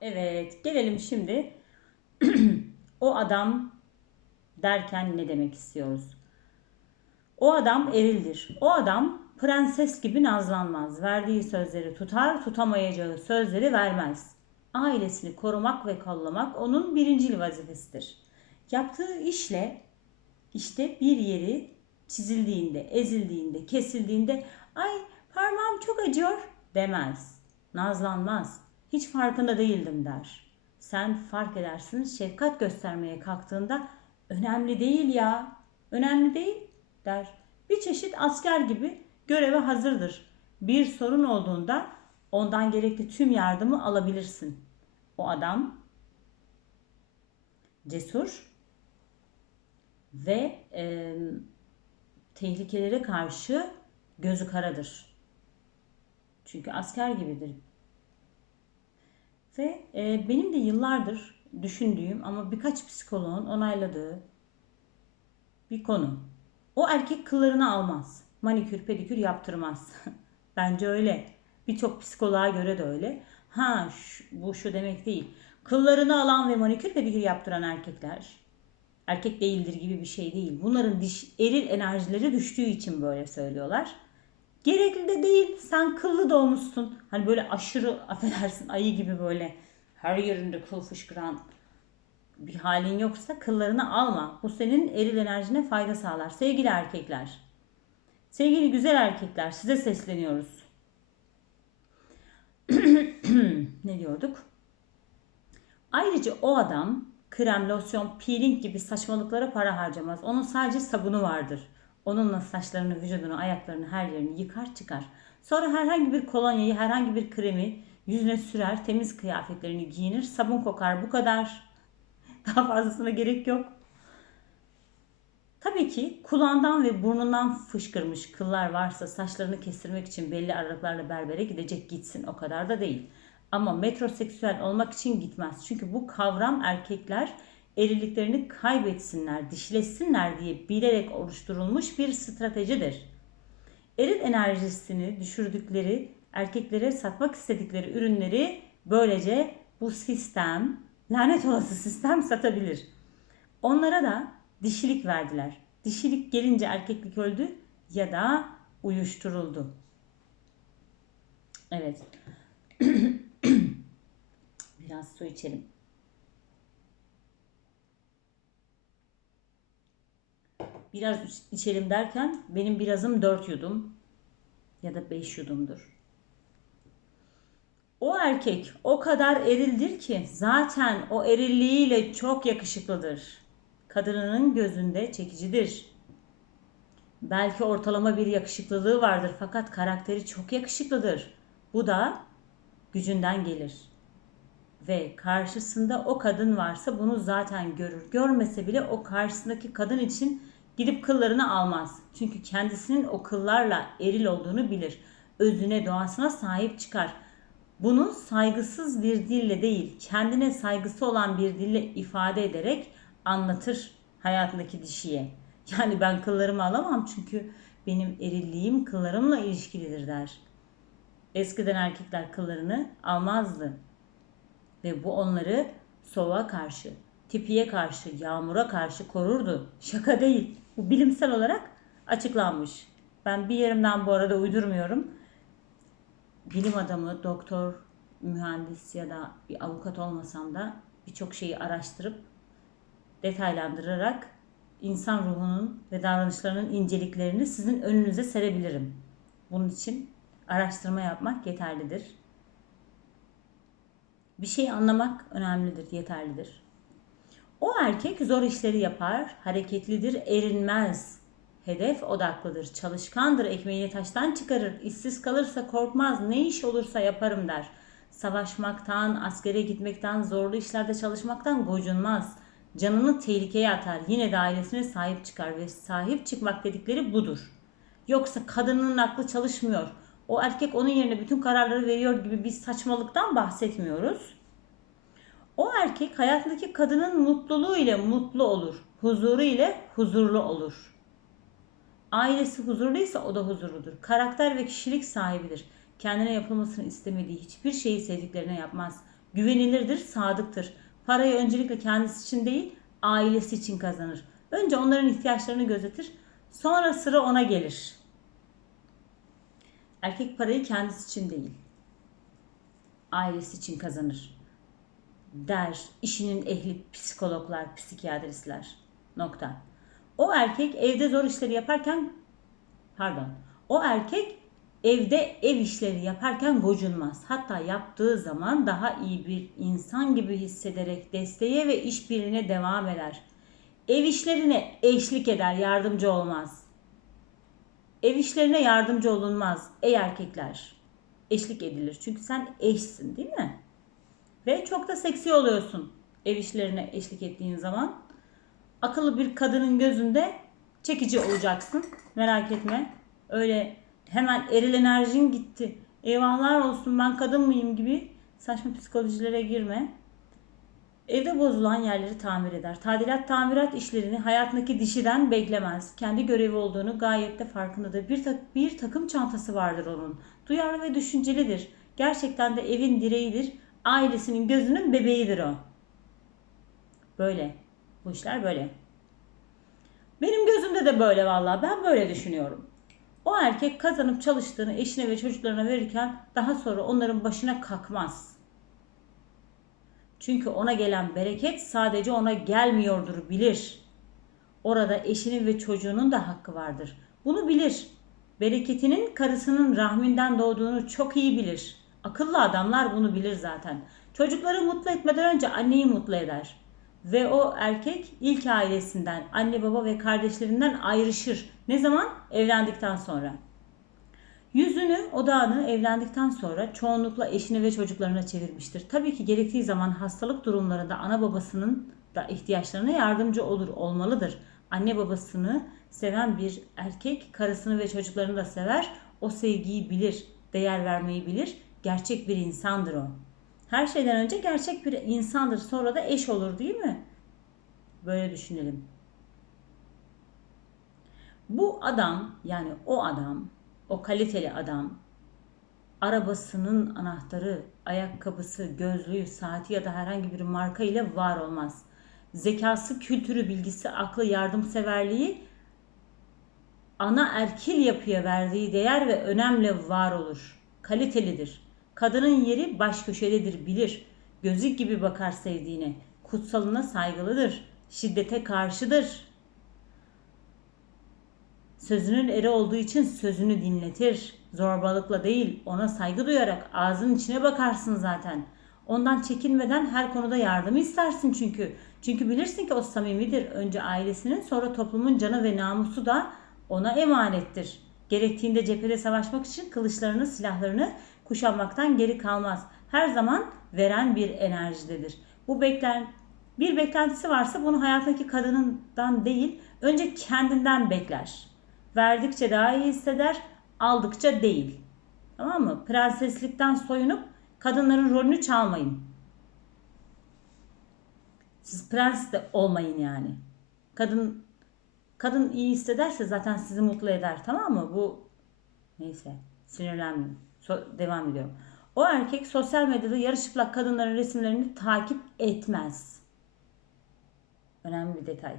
Evet, gelelim şimdi o adam derken ne demek istiyoruz? O adam erildir. O adam prenses gibi nazlanmaz. Verdiği sözleri tutar, tutamayacağı sözleri vermez. Ailesini korumak ve kollamak onun birincil vazifesidir. Yaptığı işle işte bir yeri çizildiğinde, ezildiğinde, kesildiğinde ay parmağım çok acıyor demez. Nazlanmaz. Hiç farkında değildim der. Sen fark edersin şefkat göstermeye kalktığında önemli değil ya, önemli değil der. Bir çeşit asker gibi göreve hazırdır. Bir sorun olduğunda ondan gerekli tüm yardımı alabilirsin. O adam cesur ve e, tehlikelere karşı gözü karadır. Çünkü asker gibidir. Ve e, benim de yıllardır düşündüğüm ama birkaç psikoloğun onayladığı bir konu. O erkek kıllarını almaz. Manikür pedikür yaptırmaz. Bence öyle. Birçok psikoloğa göre de öyle. Ha şu- bu şu demek değil. Kıllarını alan ve manikür pedikür yaptıran erkekler erkek değildir gibi bir şey değil. Bunların diş, eril enerjileri düştüğü için böyle söylüyorlar. Gerekli de değil. Sen kıllı doğmuşsun. Hani böyle aşırı affedersin ayı gibi böyle her yerinde kıl fışkıran bir halin yoksa kıllarını alma. Bu senin eril enerjine fayda sağlar. Sevgili erkekler. Sevgili güzel erkekler size sesleniyoruz. ne diyorduk? Ayrıca o adam krem, losyon, peeling gibi saçmalıklara para harcamaz. Onun sadece sabunu vardır. Onunla saçlarını, vücudunu, ayaklarını, her yerini yıkar çıkar. Sonra herhangi bir kolonyayı, herhangi bir kremi yüzüne sürer, temiz kıyafetlerini giyinir, sabun kokar. Bu kadar. Daha fazlasına gerek yok. Tabii ki kulağından ve burnundan fışkırmış kıllar varsa saçlarını kestirmek için belli aralıklarla berbere gidecek gitsin o kadar da değil. Ama metroseksüel olmak için gitmez. Çünkü bu kavram erkekler eriliklerini kaybetsinler, dişlesinler diye bilerek oluşturulmuş bir stratejidir. Eril enerjisini düşürdükleri, erkeklere satmak istedikleri ürünleri böylece bu sistem, lanet olası sistem satabilir. Onlara da dişilik verdiler. Dişilik gelince erkeklik öldü ya da uyuşturuldu. Evet. Biraz su içelim. Biraz iç- içelim derken benim birazım 4 yudum ya da 5 yudumdur. O erkek o kadar erildir ki zaten o erilliğiyle çok yakışıklıdır. Kadınının gözünde çekicidir. Belki ortalama bir yakışıklılığı vardır fakat karakteri çok yakışıklıdır. Bu da gücünden gelir. Ve karşısında o kadın varsa bunu zaten görür. Görmese bile o karşısındaki kadın için gidip kıllarını almaz. Çünkü kendisinin o kıllarla eril olduğunu bilir. Özüne, doğasına sahip çıkar. Bunu saygısız bir dille değil, kendine saygısı olan bir dille ifade ederek anlatır hayatındaki dişiye. Yani ben kıllarımı alamam çünkü benim erilliğim kıllarımla ilişkilidir der. Eskiden erkekler kıllarını almazdı. Ve bu onları soğuğa karşı, tipiye karşı, yağmura karşı korurdu. Şaka değil. Bu bilimsel olarak açıklanmış. Ben bir yerimden bu arada uydurmuyorum. Bilim adamı, doktor, mühendis ya da bir avukat olmasam da birçok şeyi araştırıp detaylandırarak insan ruhunun ve davranışlarının inceliklerini sizin önünüze serebilirim. Bunun için araştırma yapmak yeterlidir. Bir şey anlamak önemlidir, yeterlidir. O erkek zor işleri yapar, hareketlidir, erinmez. Hedef odaklıdır, çalışkandır, ekmeğini taştan çıkarır, işsiz kalırsa korkmaz, ne iş olursa yaparım der. Savaşmaktan, askere gitmekten, zorlu işlerde çalışmaktan gocunmaz. Canını tehlikeye atar, yine de ailesine sahip çıkar ve sahip çıkmak dedikleri budur. Yoksa kadının aklı çalışmıyor. O erkek onun yerine bütün kararları veriyor gibi bir saçmalıktan bahsetmiyoruz. O erkek hayatındaki kadının mutluluğu ile mutlu olur. Huzuru ile huzurlu olur. Ailesi huzurluysa o da huzurludur. Karakter ve kişilik sahibidir. Kendine yapılmasını istemediği hiçbir şeyi sevdiklerine yapmaz. Güvenilirdir, sadıktır. Parayı öncelikle kendisi için değil, ailesi için kazanır. Önce onların ihtiyaçlarını gözetir, sonra sıra ona gelir. Erkek parayı kendisi için değil, ailesi için kazanır. Der işinin ehli psikologlar, psikiyatristler. Nokta. O erkek evde zor işleri yaparken pardon. O erkek evde ev işleri yaparken gocunmaz. Hatta yaptığı zaman daha iyi bir insan gibi hissederek desteğe ve işbirliğine devam eder. Ev işlerine eşlik eder, yardımcı olmaz. Ev işlerine yardımcı olunmaz ey erkekler. Eşlik edilir. Çünkü sen eşsin değil mi? Ve çok da seksi oluyorsun ev işlerine eşlik ettiğin zaman. Akıllı bir kadının gözünde çekici olacaksın. Merak etme. Öyle hemen eril enerjin gitti. Eyvahlar olsun ben kadın mıyım gibi saçma psikolojilere girme. Evde bozulan yerleri tamir eder. Tadilat tamirat işlerini hayatındaki dişiden beklemez. Kendi görevi olduğunu gayet de farkındadır. Bir, tak- bir takım çantası vardır onun. Duyarlı ve düşüncelidir. Gerçekten de evin direğidir. Ailesinin gözünün bebeğidir o. Böyle. Bu işler böyle. Benim gözümde de böyle vallahi. Ben böyle düşünüyorum. O erkek kazanıp çalıştığını eşine ve çocuklarına verirken daha sonra onların başına kalkmaz. Çünkü ona gelen bereket sadece ona gelmiyordur bilir. Orada eşinin ve çocuğunun da hakkı vardır. Bunu bilir. Bereketinin karısının rahminden doğduğunu çok iyi bilir. Akıllı adamlar bunu bilir zaten. Çocukları mutlu etmeden önce anneyi mutlu eder. Ve o erkek ilk ailesinden, anne baba ve kardeşlerinden ayrışır. Ne zaman? Evlendikten sonra. Yüzünü, odağını evlendikten sonra çoğunlukla eşine ve çocuklarına çevirmiştir. Tabii ki gerektiği zaman hastalık durumlarında ana babasının da ihtiyaçlarına yardımcı olur, olmalıdır. Anne babasını seven bir erkek karısını ve çocuklarını da sever. O sevgiyi bilir, değer vermeyi bilir. Gerçek bir insandır o. Her şeyden önce gerçek bir insandır. Sonra da eş olur değil mi? Böyle düşünelim. Bu adam yani o adam, o kaliteli adam arabasının anahtarı, ayakkabısı, gözlüğü, saati ya da herhangi bir marka ile var olmaz. Zekası, kültürü, bilgisi, aklı, yardımseverliği ana erkil yapıya verdiği değer ve önemle var olur. Kalitelidir. Kadının yeri baş köşededir bilir. Gözü gibi bakar sevdiğine. Kutsalına saygılıdır. Şiddete karşıdır. Sözünün eri olduğu için sözünü dinletir. Zorbalıkla değil, ona saygı duyarak ağzının içine bakarsın zaten. Ondan çekinmeden her konuda yardım istersin çünkü. Çünkü bilirsin ki o samimidir. Önce ailesinin sonra toplumun canı ve namusu da ona emanettir. Gerektiğinde cephede savaşmak için kılıçlarını, silahlarını kuşanmaktan geri kalmaz. Her zaman veren bir enerjidedir. Bu beklen bir beklentisi varsa bunu hayattaki kadınından değil, önce kendinden bekler. Verdikçe daha iyi hisseder, aldıkça değil. Tamam mı? Prenseslikten soyunup kadınların rolünü çalmayın. Siz prens de olmayın yani. Kadın kadın iyi hissederse zaten sizi mutlu eder tamam mı? Bu neyse sinirlenmeyin. So- devam ediyorum. O erkek sosyal medyada yarı çıplak kadınların resimlerini takip etmez. Önemli bir detay.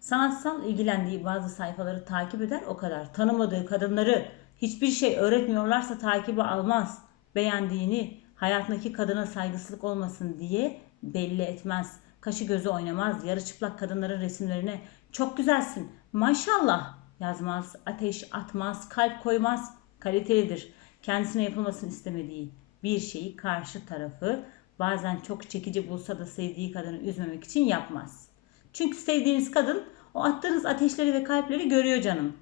Sanatsal ilgilendiği bazı sayfaları takip eder o kadar. Tanımadığı kadınları hiçbir şey öğretmiyorlarsa takibi almaz. Beğendiğini hayatındaki kadına saygısızlık olmasın diye belli etmez. Kaşı gözü oynamaz. Yarı çıplak kadınların resimlerine çok güzelsin maşallah yazmaz. Ateş atmaz, kalp koymaz. Kalitelidir. Kendisine yapılmasını istemediği bir şeyi karşı tarafı bazen çok çekici bulsa da sevdiği kadını üzmemek için yapmaz. Çünkü sevdiğiniz kadın o attığınız ateşleri ve kalpleri görüyor canım.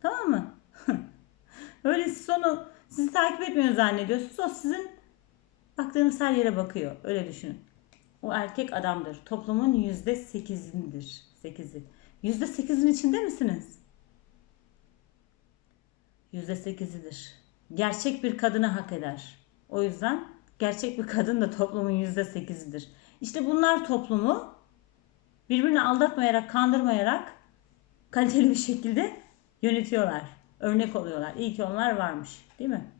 Tamam mı? Öyle siz onu sizi takip etmiyor zannediyorsunuz. O sizin baktığınız her yere bakıyor. Öyle düşünün. O erkek adamdır. Toplumun yüzde sekizindir. Sekizi. Yüzde sekizin içinde misiniz? Yüzde sekizidir. Gerçek bir kadını hak eder. O yüzden gerçek bir kadın da toplumun yüzde sekizidir. İşte bunlar toplumu birbirini aldatmayarak, kandırmayarak kaliteli bir şekilde yönetiyorlar. Örnek oluyorlar. İyi ki onlar varmış. Değil mi?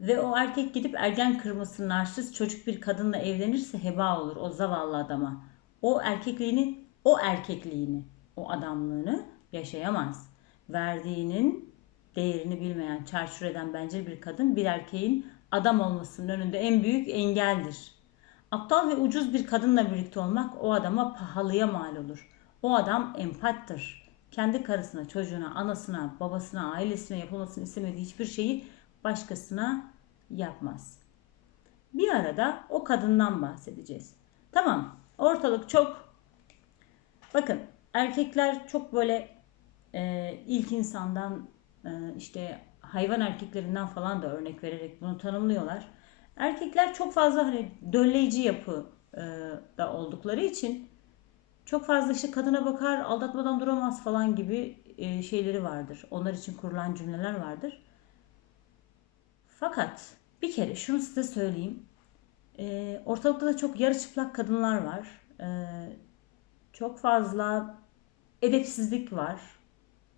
Ve o erkek gidip ergen kırması narsist çocuk bir kadınla evlenirse heba olur o zavallı adama. O erkekliğini, o erkekliğini, o adamlığını yaşayamaz. Verdiğinin değerini bilmeyen, çarçur eden bencil bir kadın bir erkeğin adam olmasının önünde en büyük engeldir. Aptal ve ucuz bir kadınla birlikte olmak o adama pahalıya mal olur. O adam empattır. Kendi karısına, çocuğuna, anasına, babasına, ailesine yapılmasını istemediği hiçbir şeyi başkasına yapmaz. Bir arada o kadından bahsedeceğiz. Tamam, ortalık çok bakın erkekler çok böyle e, ilk insandan işte hayvan erkeklerinden falan da örnek vererek bunu tanımlıyorlar. Erkekler çok fazla hani dölleyici yapı e, da oldukları için çok fazla işte kadına bakar aldatmadan duramaz falan gibi e, şeyleri vardır. Onlar için kurulan cümleler vardır. Fakat bir kere şunu size söyleyeyim. E, ortalıkta da çok yarı çıplak kadınlar var. Çok fazla edepsizlik var.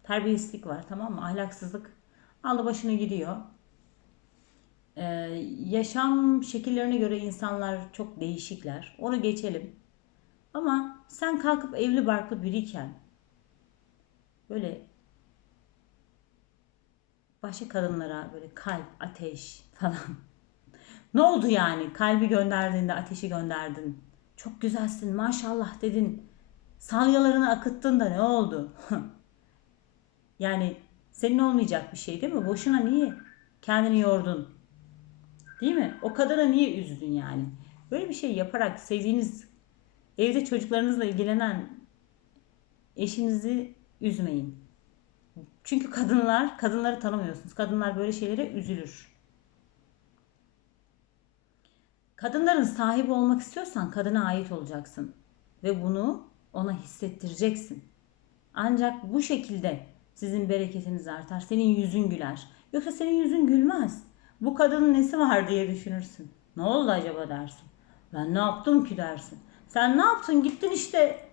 Terbiyesizlik var tamam mı? Ahlaksızlık aldı başını gidiyor. Ee, yaşam şekillerine göre insanlar çok değişikler. Onu geçelim. Ama sen kalkıp evli barklı biriyken böyle başka kadınlara böyle kalp, ateş falan. ne oldu yani? Kalbi gönderdiğinde ateşi gönderdin. Çok güzelsin maşallah dedin. Salyalarını akıttın da ne oldu? yani senin olmayacak bir şey değil mi? Boşuna niye kendini yordun? Değil mi? O kadına niye üzdün yani? Böyle bir şey yaparak sevdiğiniz evde çocuklarınızla ilgilenen eşinizi üzmeyin. Çünkü kadınlar, kadınları tanımıyorsunuz. Kadınlar böyle şeylere üzülür. Kadınların sahibi olmak istiyorsan kadına ait olacaksın. Ve bunu ona hissettireceksin. Ancak bu şekilde sizin bereketiniz artar. Senin yüzün güler. Yoksa senin yüzün gülmez. Bu kadının nesi var diye düşünürsün. Ne oldu acaba dersin. Ben ne yaptım ki dersin. Sen ne yaptın gittin işte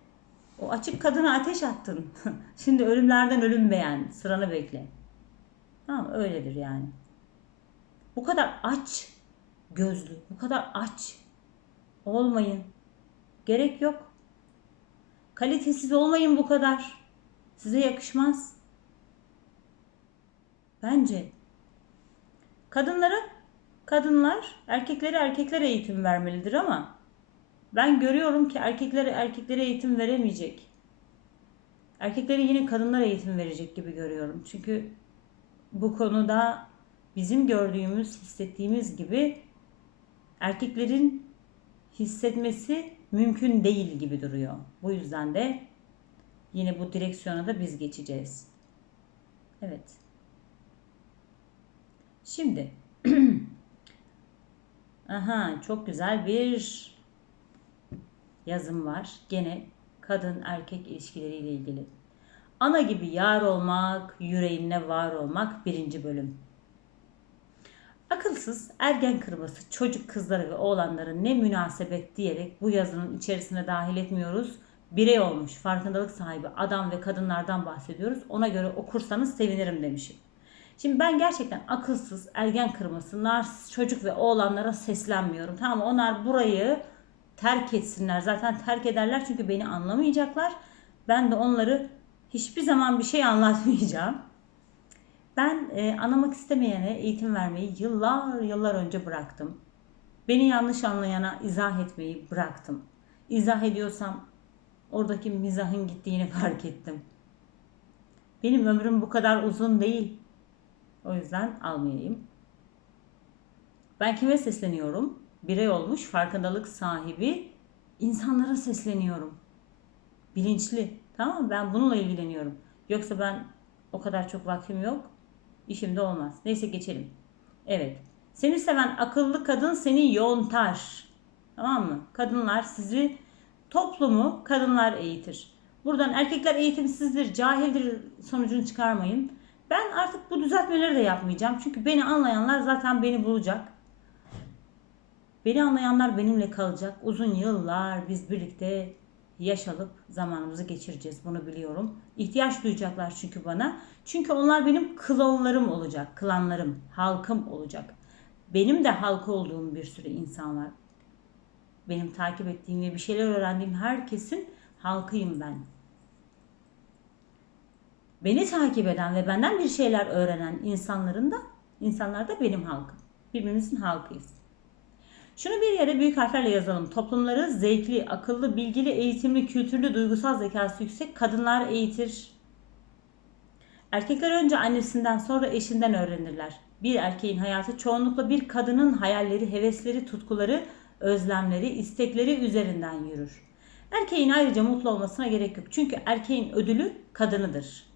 o açık kadına ateş attın. Şimdi ölümlerden ölüm beğen. Sıranı bekle. Tamam öyledir yani. Bu kadar aç gözlü, bu kadar aç olmayın. Gerek yok. Kalitesiz olmayın bu kadar. Size yakışmaz. Bence kadınlara kadınlar erkeklere erkekler eğitim vermelidir ama ben görüyorum ki erkeklere erkeklere eğitim veremeyecek. Erkeklere yine kadınlar eğitim verecek gibi görüyorum. Çünkü bu konuda bizim gördüğümüz, hissettiğimiz gibi erkeklerin hissetmesi mümkün değil gibi duruyor. Bu yüzden de yine bu direksiyona da biz geçeceğiz. Evet. Şimdi Aha çok güzel bir yazım var. Gene kadın erkek ilişkileriyle ilgili. Ana gibi yar olmak, yüreğinle var olmak birinci bölüm. Akılsız, ergen kırması, çocuk kızları ve oğlanları ne münasebet diyerek bu yazının içerisine dahil etmiyoruz. Birey olmuş, farkındalık sahibi adam ve kadınlardan bahsediyoruz. Ona göre okursanız sevinirim demişim. Şimdi ben gerçekten akılsız, ergen kırması, narsist çocuk ve oğlanlara seslenmiyorum. Tamam? Onlar burayı terk etsinler. Zaten terk ederler çünkü beni anlamayacaklar. Ben de onları hiçbir zaman bir şey anlatmayacağım. Ben e, anlamak istemeyene eğitim vermeyi yıllar yıllar önce bıraktım. Beni yanlış anlayana izah etmeyi bıraktım. İzah ediyorsam oradaki mizahın gittiğini fark ettim. Benim ömrüm bu kadar uzun değil. O yüzden almayayım. Ben kime sesleniyorum? Birey olmuş, farkındalık sahibi insanlara sesleniyorum. Bilinçli. Tamam mı? Ben bununla ilgileniyorum. Yoksa ben o kadar çok vaktim yok. İşimde olmaz. Neyse geçelim. Evet. Seni seven akıllı kadın seni yontar. Tamam mı? Kadınlar sizi toplumu kadınlar eğitir. Buradan erkekler eğitimsizdir, cahildir sonucunu çıkarmayın. Bu düzeltmeleri de yapmayacağım. Çünkü beni anlayanlar zaten beni bulacak. Beni anlayanlar benimle kalacak. Uzun yıllar biz birlikte yaşalıp zamanımızı geçireceğiz. Bunu biliyorum. İhtiyaç duyacaklar çünkü bana. Çünkü onlar benim klonlarım olacak. Klanlarım, halkım olacak. benim de halka olduğum bir sürü insan var. Benim takip ettiğim ve bir şeyler öğrendiğim herkesin halkıyım ben. Beni takip eden ve benden bir şeyler öğrenen insanların da insanlar da benim halkım. Birbirimizin halkıyız. Şunu bir yere büyük harflerle yazalım. Toplumları zevkli, akıllı, bilgili, eğitimli, kültürlü, duygusal zekası yüksek kadınlar eğitir. Erkekler önce annesinden sonra eşinden öğrenirler. Bir erkeğin hayatı çoğunlukla bir kadının hayalleri, hevesleri, tutkuları, özlemleri, istekleri üzerinden yürür. Erkeğin ayrıca mutlu olmasına gerek yok. Çünkü erkeğin ödülü kadınıdır.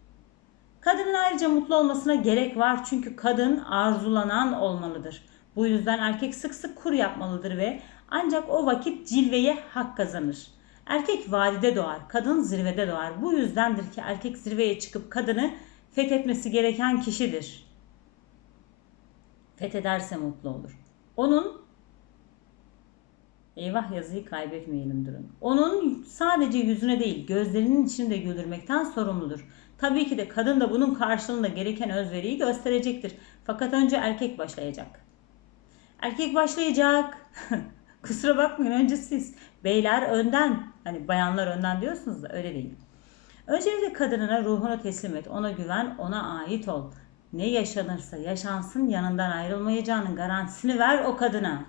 Kadının ayrıca mutlu olmasına gerek var çünkü kadın arzulanan olmalıdır. Bu yüzden erkek sık sık kur yapmalıdır ve ancak o vakit cilveye hak kazanır. Erkek vadide doğar, kadın zirvede doğar. Bu yüzdendir ki erkek zirveye çıkıp kadını fethetmesi gereken kişidir. Fethederse mutlu olur. Onun Eyvah yazıyı kaybetmeyelim durun. Onun sadece yüzüne değil gözlerinin içinde güldürmekten sorumludur. Tabii ki de kadın da bunun karşılığında gereken özveriyi gösterecektir. Fakat önce erkek başlayacak. Erkek başlayacak. Kusura bakmayın önce siz. Beyler önden. Hani bayanlar önden diyorsunuz da öyle değil. Öncelikle kadınına ruhunu teslim et. Ona güven, ona ait ol. Ne yaşanırsa yaşansın yanından ayrılmayacağının garantisini ver o kadına.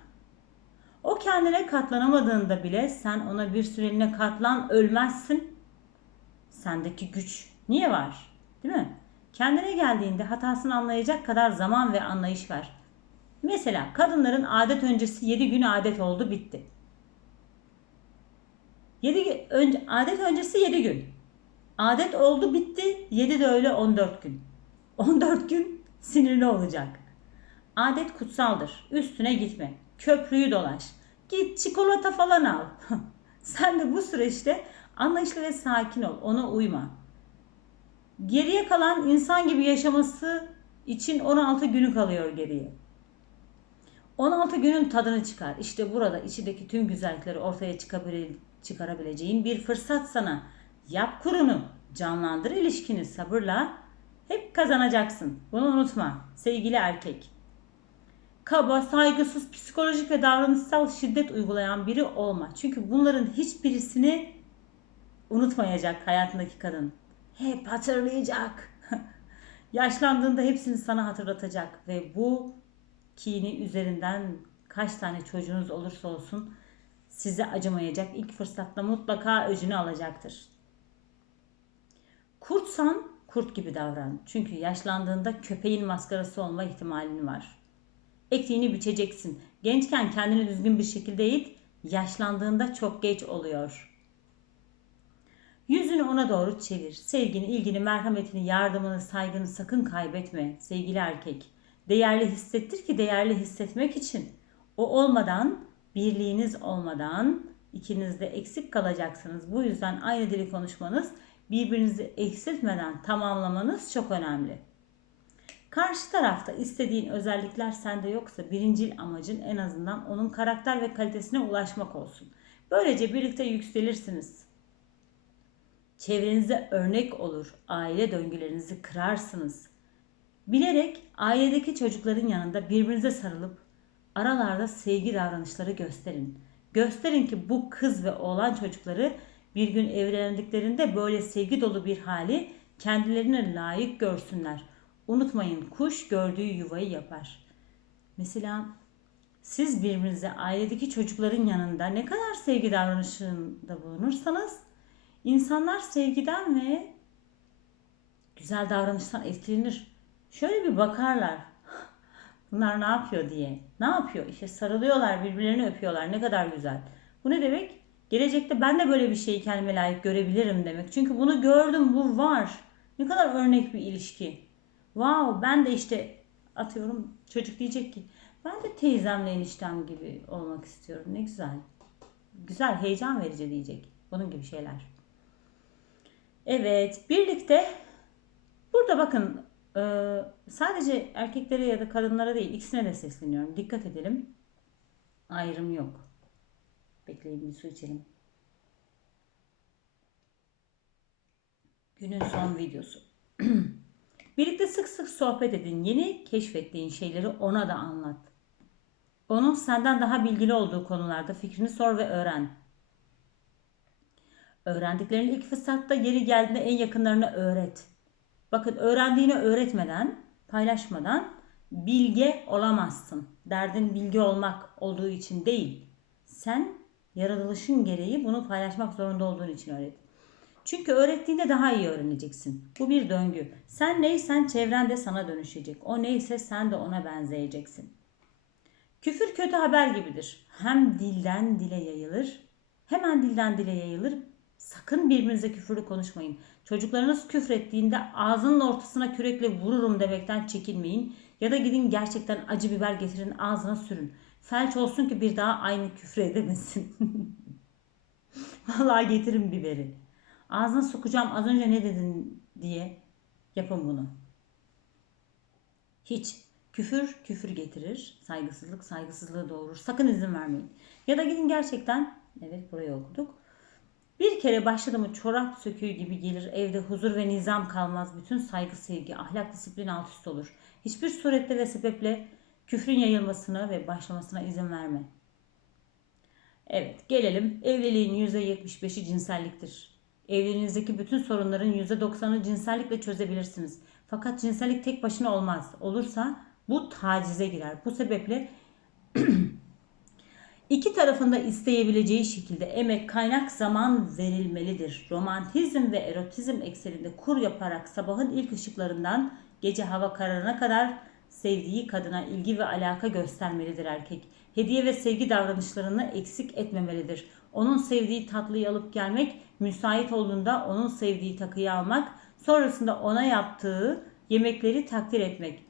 O kendine katlanamadığında bile sen ona bir süreliğine katlan ölmezsin. Sendeki güç niye var? Değil mi? Kendine geldiğinde hatasını anlayacak kadar zaman ve anlayış ver. Mesela kadınların adet öncesi 7 gün adet oldu bitti. 7 önce adet öncesi 7 gün. Adet oldu bitti. 7 de öyle 14 gün. 14 gün sinirli olacak. Adet kutsaldır. Üstüne gitme. Köprüyü dolaş. Git çikolata falan al. Sen de bu süreçte anlayışlı ve sakin ol. Ona uyma. Geriye kalan insan gibi yaşaması için 16 günü kalıyor geriye. 16 günün tadını çıkar. İşte burada içindeki tüm güzellikleri ortaya çıkarabileceğin bir fırsat sana. Yap kurunu, canlandır ilişkini sabırla. Hep kazanacaksın. Bunu unutma sevgili erkek. Kaba, saygısız, psikolojik ve davranışsal şiddet uygulayan biri olma. Çünkü bunların hiçbirisini unutmayacak hayatındaki kadın. Hep hatırlayacak. Yaşlandığında hepsini sana hatırlatacak ve bu kini üzerinden kaç tane çocuğunuz olursa olsun size acımayacak. İlk fırsatta mutlaka öcünü alacaktır. Kurtsan kurt gibi davran. Çünkü yaşlandığında köpeğin maskarası olma ihtimalin var. Ektiğini biçeceksin. Gençken kendini düzgün bir şekilde eğit. Yaşlandığında çok geç oluyor. Yüzünü ona doğru çevir. Sevgini, ilgini, merhametini, yardımını, saygını sakın kaybetme sevgili erkek. Değerli hissettir ki değerli hissetmek için. O olmadan, birliğiniz olmadan ikiniz de eksik kalacaksınız. Bu yüzden aynı dili konuşmanız, birbirinizi eksiltmeden tamamlamanız çok önemli. Karşı tarafta istediğin özellikler sende yoksa birincil amacın en azından onun karakter ve kalitesine ulaşmak olsun. Böylece birlikte yükselirsiniz. Çevrenize örnek olur, aile döngülerinizi kırarsınız. Bilerek ailedeki çocukların yanında birbirinize sarılıp aralarda sevgi davranışları gösterin. Gösterin ki bu kız ve oğlan çocukları bir gün evlendiklerinde böyle sevgi dolu bir hali kendilerine layık görsünler. Unutmayın kuş gördüğü yuvayı yapar. Mesela siz birbirinize ailedeki çocukların yanında ne kadar sevgi davranışında bulunursanız insanlar sevgiden ve güzel davranıştan etkilenir. Şöyle bir bakarlar. Bunlar ne yapıyor diye. Ne yapıyor? İşte sarılıyorlar, birbirlerini öpüyorlar. Ne kadar güzel. Bu ne demek? Gelecekte ben de böyle bir şeyi kendime layık görebilirim demek. Çünkü bunu gördüm, bu var. Ne kadar örnek bir ilişki. Wow, ben de işte atıyorum çocuk diyecek ki ben de teyzemle eniştem gibi olmak istiyorum. Ne güzel. Güzel, heyecan verici diyecek. Bunun gibi şeyler. Evet, birlikte burada bakın ee, sadece erkeklere ya da kadınlara değil ikisine de sesleniyorum. Dikkat edelim. Ayrım yok. Bekleyin bir su içelim. Günün son videosu. Birlikte sık sık sohbet edin. Yeni keşfettiğin şeyleri ona da anlat. Onun senden daha bilgili olduğu konularda fikrini sor ve öğren. Öğrendiklerini ilk fırsatta yeri geldiğinde en yakınlarına öğret. Bakın öğrendiğini öğretmeden, paylaşmadan bilge olamazsın. Derdin bilgi olmak olduğu için değil. Sen yaratılışın gereği bunu paylaşmak zorunda olduğun için öğret. Çünkü öğrettiğinde daha iyi öğreneceksin. Bu bir döngü. Sen neysen çevren de sana dönüşecek. O neyse sen de ona benzeyeceksin. Küfür kötü haber gibidir. Hem dilden dile yayılır, hemen dilden dile yayılır. Sakın birbirinize küfürlü konuşmayın. Çocuklarınız küfrettiğinde ağzının ortasına kürekle vururum demekten çekinmeyin. Ya da gidin gerçekten acı biber getirin ağzına sürün. Felç olsun ki bir daha aynı küfür edemesin. Vallahi getirin biberi. Ağzına sokacağım az önce ne dedin diye yapın bunu. Hiç. Küfür küfür getirir. Saygısızlık saygısızlığı doğurur. Sakın izin vermeyin. Ya da gidin gerçekten evet burayı okuduk. Bir kere başladı mı çorap söküğü gibi gelir. Evde huzur ve nizam kalmaz. Bütün saygı, sevgi, ahlak, disiplin alt üst olur. Hiçbir surette ve sebeple küfrün yayılmasına ve başlamasına izin verme. Evet gelelim evliliğin %75'i cinselliktir. Evliliğinizdeki bütün sorunların %90'ı cinsellikle çözebilirsiniz. Fakat cinsellik tek başına olmaz. Olursa bu tacize girer. Bu sebeple iki tarafında isteyebileceği şekilde emek, kaynak, zaman verilmelidir. Romantizm ve erotizm ekseninde kur yaparak sabahın ilk ışıklarından gece hava kararına kadar sevdiği kadına ilgi ve alaka göstermelidir erkek. Hediye ve sevgi davranışlarını eksik etmemelidir. Onun sevdiği tatlıyı alıp gelmek, müsait olduğunda onun sevdiği takıyı almak, sonrasında ona yaptığı yemekleri takdir etmek.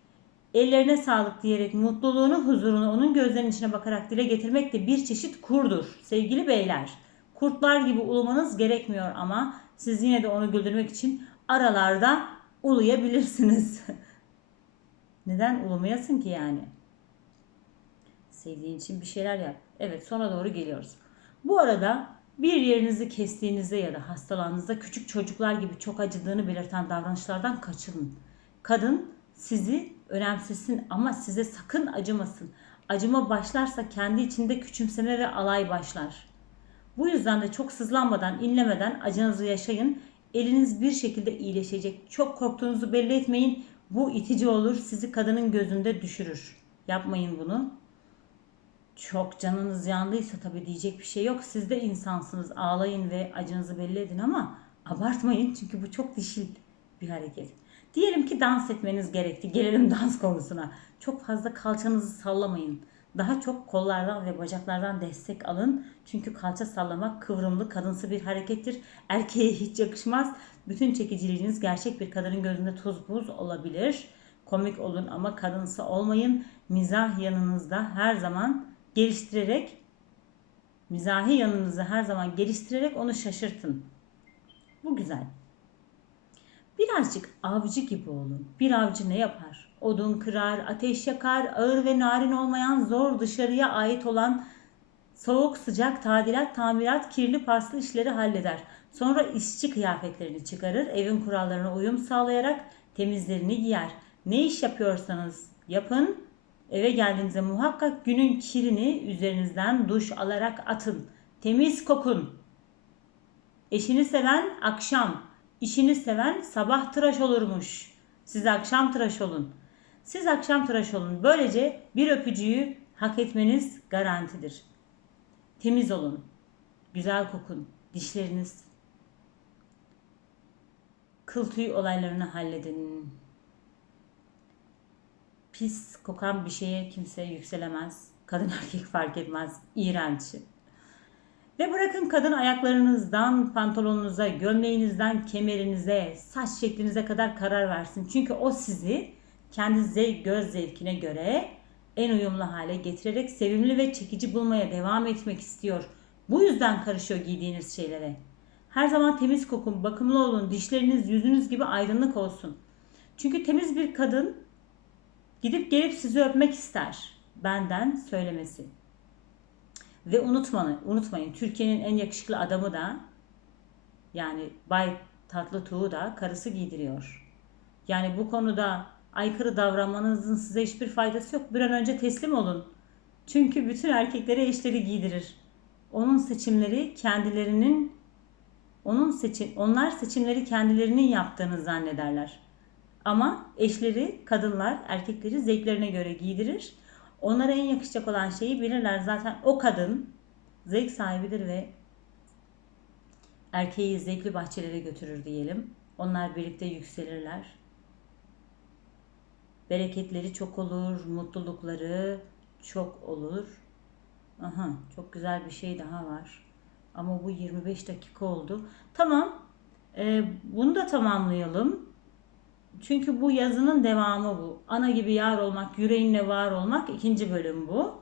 Ellerine sağlık diyerek mutluluğunu, huzurunu onun gözlerinin içine bakarak dile getirmek de bir çeşit kurdur. Sevgili beyler, kurtlar gibi ulumanız gerekmiyor ama siz yine de onu güldürmek için aralarda uluyabilirsiniz. Neden ulumayasın ki yani? Sevdiğin için bir şeyler yap. Evet sona doğru geliyoruz. Bu arada bir yerinizi kestiğinizde ya da hastalandığınızda küçük çocuklar gibi çok acıdığını belirten davranışlardan kaçının. Kadın sizi önemsesin ama size sakın acımasın. Acıma başlarsa kendi içinde küçümseme ve alay başlar. Bu yüzden de çok sızlanmadan, inlemeden acınızı yaşayın. Eliniz bir şekilde iyileşecek. Çok korktuğunuzu belli etmeyin. Bu itici olur, sizi kadının gözünde düşürür. Yapmayın bunu. Çok canınız yandıysa tabii diyecek bir şey yok. Siz de insansınız. Ağlayın ve acınızı belli edin ama abartmayın çünkü bu çok dişil bir hareket. Diyelim ki dans etmeniz gerekti. Gelelim dans konusuna. Çok fazla kalçanızı sallamayın. Daha çok kollardan ve bacaklardan destek alın. Çünkü kalça sallamak kıvrımlı, kadınsı bir harekettir. Erkeğe hiç yakışmaz. Bütün çekiciliğiniz gerçek bir kadının gözünde tuz buz olabilir. Komik olun ama kadınsı olmayın. Mizah yanınızda her zaman geliştirerek mizahi yanınızı her zaman geliştirerek onu şaşırtın. Bu güzel. Birazcık avcı gibi olun. Bir avcı ne yapar? Odun kırar, ateş yakar, ağır ve narin olmayan, zor dışarıya ait olan soğuk sıcak tadilat, tamirat, kirli paslı işleri halleder. Sonra işçi kıyafetlerini çıkarır, evin kurallarına uyum sağlayarak temizlerini giyer. Ne iş yapıyorsanız yapın, eve geldiğinizde muhakkak günün kirini üzerinizden duş alarak atın. Temiz kokun. Eşini seven akşam, işini seven sabah tıraş olurmuş. Siz akşam tıraş olun. Siz akşam tıraş olun. Böylece bir öpücüğü hak etmeniz garantidir. Temiz olun. Güzel kokun. Dişleriniz kıl tüy olaylarını halledin. Pis kokan bir şeye kimse yükselemez. Kadın erkek fark etmez. İğrenç. Ve bırakın kadın ayaklarınızdan pantolonunuza, gömleğinizden kemerinize, saç şeklinize kadar karar versin. Çünkü o sizi kendi zevk, göz zevkine göre en uyumlu hale getirerek sevimli ve çekici bulmaya devam etmek istiyor. Bu yüzden karışıyor giydiğiniz şeylere. Her zaman temiz kokun, bakımlı olun, dişleriniz yüzünüz gibi aydınlık olsun. Çünkü temiz bir kadın gidip gelip sizi öpmek ister. Benden söylemesi. Ve unutmayın, unutmayın Türkiye'nin en yakışıklı adamı da yani Bay Tatlı Tuğ da karısı giydiriyor. Yani bu konuda aykırı davranmanızın size hiçbir faydası yok. Bir an önce teslim olun. Çünkü bütün erkeklere eşleri giydirir. Onun seçimleri kendilerinin onun seçim onlar seçimleri kendilerinin yaptığını zannederler. Ama eşleri, kadınlar erkekleri zevklerine göre giydirir. Onlara en yakışacak olan şeyi bilirler. Zaten o kadın zevk sahibidir ve erkeği zevkli bahçelere götürür diyelim. Onlar birlikte yükselirler. Bereketleri çok olur, mutlulukları çok olur. Aha, çok güzel bir şey daha var. Ama bu 25 dakika oldu. Tamam, e, bunu da tamamlayalım. Çünkü bu yazının devamı bu. Ana gibi yar olmak, yüreğinle var olmak ikinci bölüm bu.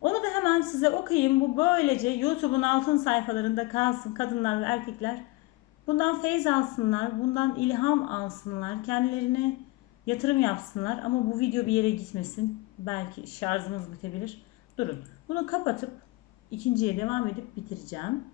Onu da hemen size okuyayım. Bu böylece YouTube'un altın sayfalarında kalsın kadınlar ve erkekler. Bundan feyz alsınlar, bundan ilham alsınlar, kendilerine yatırım yapsınlar. Ama bu video bir yere gitmesin. Belki şarjımız bitebilir. Durun. Bunu kapatıp ikinciye devam edip bitireceğim.